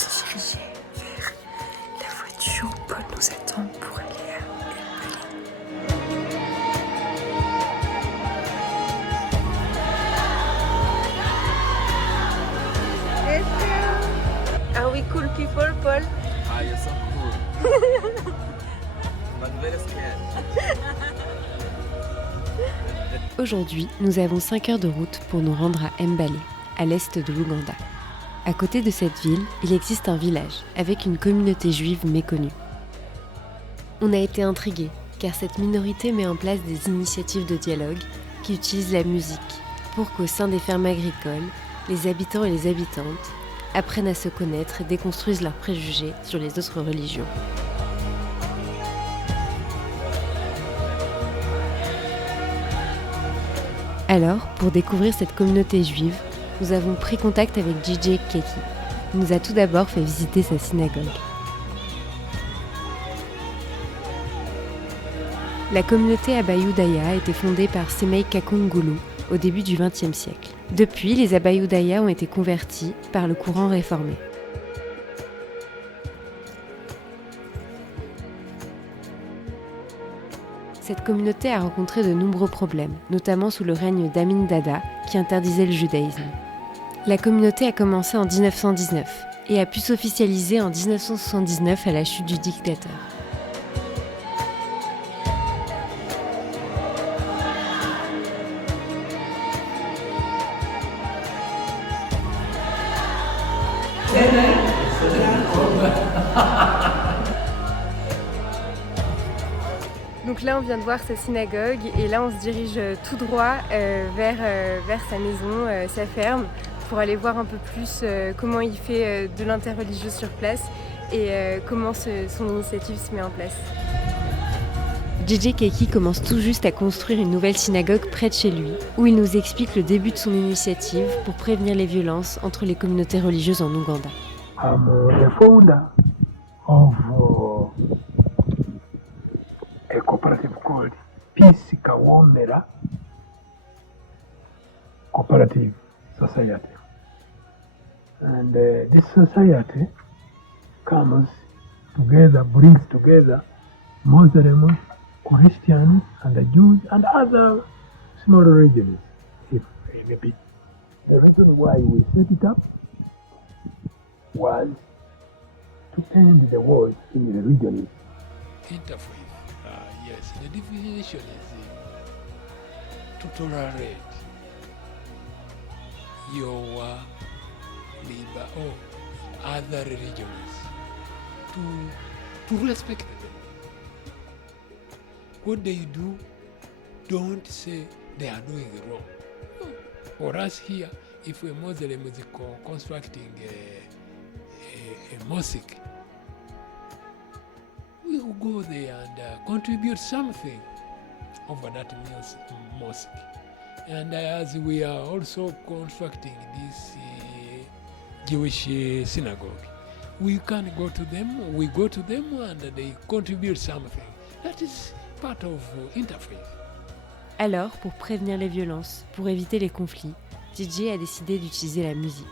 se diriger vers la voiture où Paul nous attend pour aller à Are we cool people, Paul? Ah, you're so cool. But very scared. Aujourd'hui, nous avons 5 heures de route pour nous rendre à Mbale, à l'est de l'Ouganda. À côté de cette ville, il existe un village avec une communauté juive méconnue. On a été intrigués, car cette minorité met en place des initiatives de dialogue qui utilisent la musique pour qu'au sein des fermes agricoles, les habitants et les habitantes apprennent à se connaître et déconstruisent leurs préjugés sur les autres religions. Alors, pour découvrir cette communauté juive, nous avons pris contact avec DJ Keki. Il nous a tout d'abord fait visiter sa synagogue. La communauté Abayoudaya a été fondée par Semei Kakungulu au début du XXe siècle. Depuis, les Abayoudaya ont été convertis par le courant réformé. Cette communauté a rencontré de nombreux problèmes, notamment sous le règne d'Amin Dada, qui interdisait le judaïsme. La communauté a commencé en 1919 et a pu s'officialiser en 1979 à la chute du dictateur. Donc là, on vient de voir sa synagogue et là, on se dirige tout droit vers sa maison, sa ferme, pour aller voir un peu plus comment il fait de l'interreligieux sur place et comment son initiative se met en place. DJ Keki commence tout juste à construire une nouvelle synagogue près de chez lui, où il nous explique le début de son initiative pour prévenir les violences entre les communautés religieuses en Ouganda. I'm the founder of a cooperative called Peace Kawomera Cooperative Society. And this society comes together, brings together Muslims, Christians, and the Jews, and other small religions, if a bit. The reason why we set it up was to end the wars in the religions. Interfaith, yes, the definition is to tolerate your neighbor or other religions, to respect them. What they do, don't say they are doing wrong. No. For us here, if a Muslim is constructing a mosque, we will go there and contribute something over that mosque. And as we are also constructing this Jewish synagogue, we can go to them, we go to them and they contribute something. That is part of interfaith. Alors, pour prévenir les violences, pour éviter les conflits, DJ a décidé d'utiliser la musique.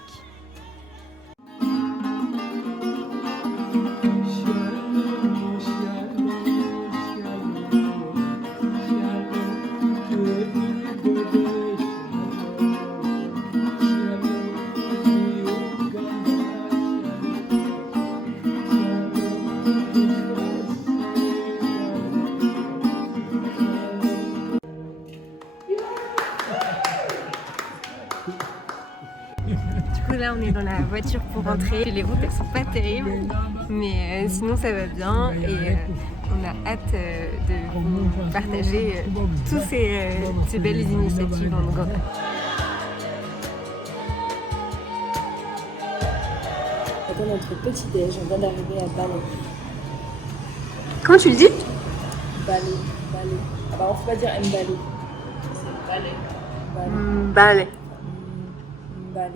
Là, on est dans la voiture pour rentrer. Les routes, elles sont pas terribles, mais sinon ça va bien et on a hâte de vous partager toutes ces belles initiatives en Ouganda. Attends notre petit déj, on vient d'arriver à Mbale. Comment tu le dis? Mbale. Ah bah on ne peut pas dire Mbale. C'est Mbale. Mbale. Mbale.